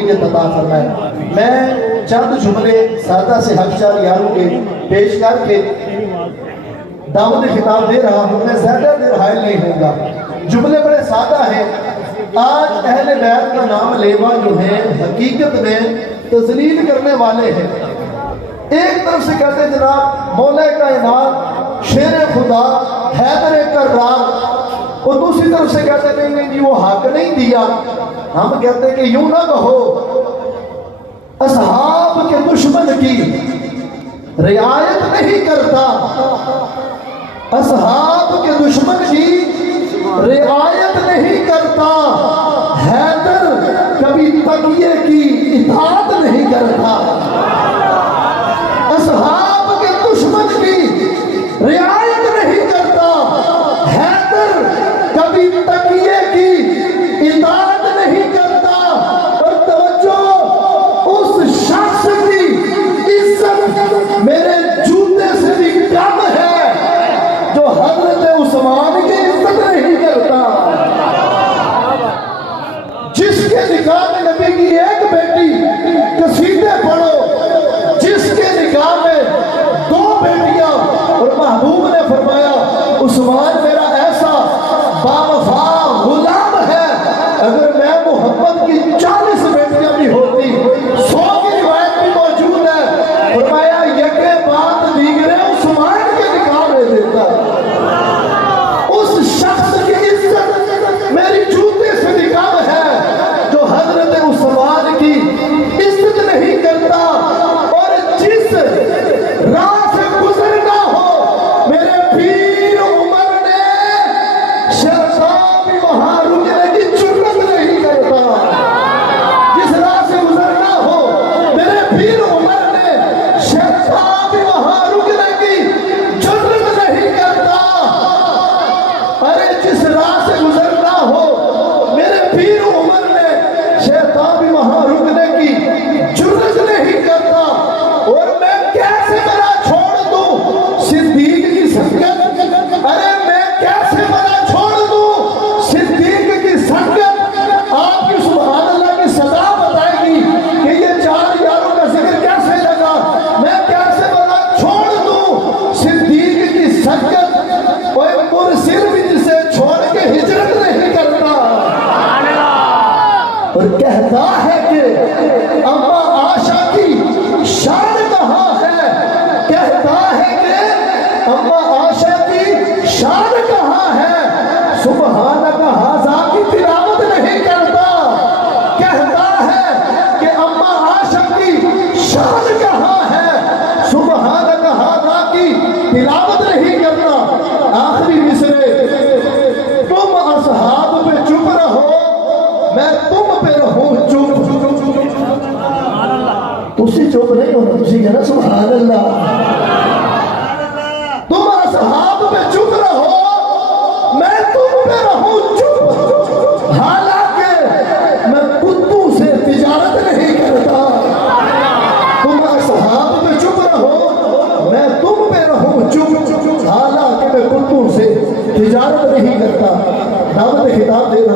قبولیت عطا فرمائے۔ میں چند جملے سادہ سے حق چار یاروں کے پیش کر کے دعوت خطاب دے رہا ہوں، میں زیادہ دیر حائل نہیں ہوں گا۔ جملے بڑے سادہ ہیں۔ آج اہل بیت کا نام لیوا جو ہیں حقیقت میں تذلیل کرنے والے ہیں۔ ایک طرف سے کہتے ہیں جناب مولا کائنات شیر خدا حیدر کرار، اور دوسری طرف سے کہتے ہیں نہیں جی وہ حق نہیں دیا۔ ہم کہتے ہیں کہ یوں نہ کہو، اصحاب کے دشمن کی رعایت نہیں کرتا، اصحاب کے دشمن کی رعایت نہیں کرتا، حیدر کبھی تقیے کی اطاعت نہیں کرتا۔ اصحاب کے دشمن کی رعایت نہیں کرتا، حیدر کبھی تقیے کی اطاعت نہیں کرتا۔ اور توجہ، اس شخص کی عزت میرے جوتے سے بھی کم ہے جو حضرت عثمان کی عزت نہیں کرتا، جس کے نکاح میں نبی کی ایک بیٹی قصیدے پڑھو، جس کے نکاح میں 2 بیٹیاں، اور محبوب نے فرمایا عثمان میرا ایسا باوفا غلام ہے، اگر میں محمد کی 40 بیٹیاں بھی ہوتی، 100 کی روایت بھی موجود ہے، فرمایا یکے بات دیگرے عثمان کے نکاح میں دیتا۔ اس شخص کی عزت میری جوتے سے بھی کم ہے جو حضرت عثمان کی عزت نہیں کرتا۔ اور جس راہ سے گزرنا ہو میرے پیر عمر نے شیطان بھی وہاں رکنے کی جرت نہیں کرتا، جس راہ سے گزرنا ہو میرے پیر عمر نے شیطان بھی وہاں رکنے کی جرت نہیں کرتا۔ ارے جس راہ سے گزرنا ہو میرے پیر عمر نے شیطان بھی وہاں رکنے کی جرت نہیں کرتا۔ اور میں کیسے میرا چھوڑ دوں صدیق کی سنگت، ارے میں کیسے میرا چھوڑ دوں صدیق کی سنگت۔ آپ کی سبحان اللہ کی صدا بتائے گی کہ یہ 4 یاروں کا ذکر کیسے لگا۔ میں کیسے میرا چھوڑ دوں صدیق کی سنگت، اور مرسل بھی جسے چھوڑ کے ہجرت نہیں کرتا، اور کہتا ہے کہ اما عائشہ کی شان کہاں ہے، کہتا ہے کہ اما عائشہ کی شان کہاں ہے، سبحانک ھذا کی تلاوت نہیں کرتا۔ کہتا ہے کہ اما عائشہ کی شان کہاں ہے، سبحانک ھذا کی تلاوت نہیں کرتا۔ آخری مصرے، تم اصحاب پہ چپ رہو میں تم پہ رہوں چپ۔ تسی چپ نہیں ہونا، تسی کہنا سبحان اللہ۔ تم اصحاب پہ چپ رہو میں تم پہ رہوں چپ، حالانکہ میں کتوں سے تجارت نہیں کرتا۔ تم اصحاب پہ چپ رہو میں تم پہ رہوں چپ، حالانکہ میں کتوں سے تجارت نہیں کرتا۔ دعوت خطاب دے رہا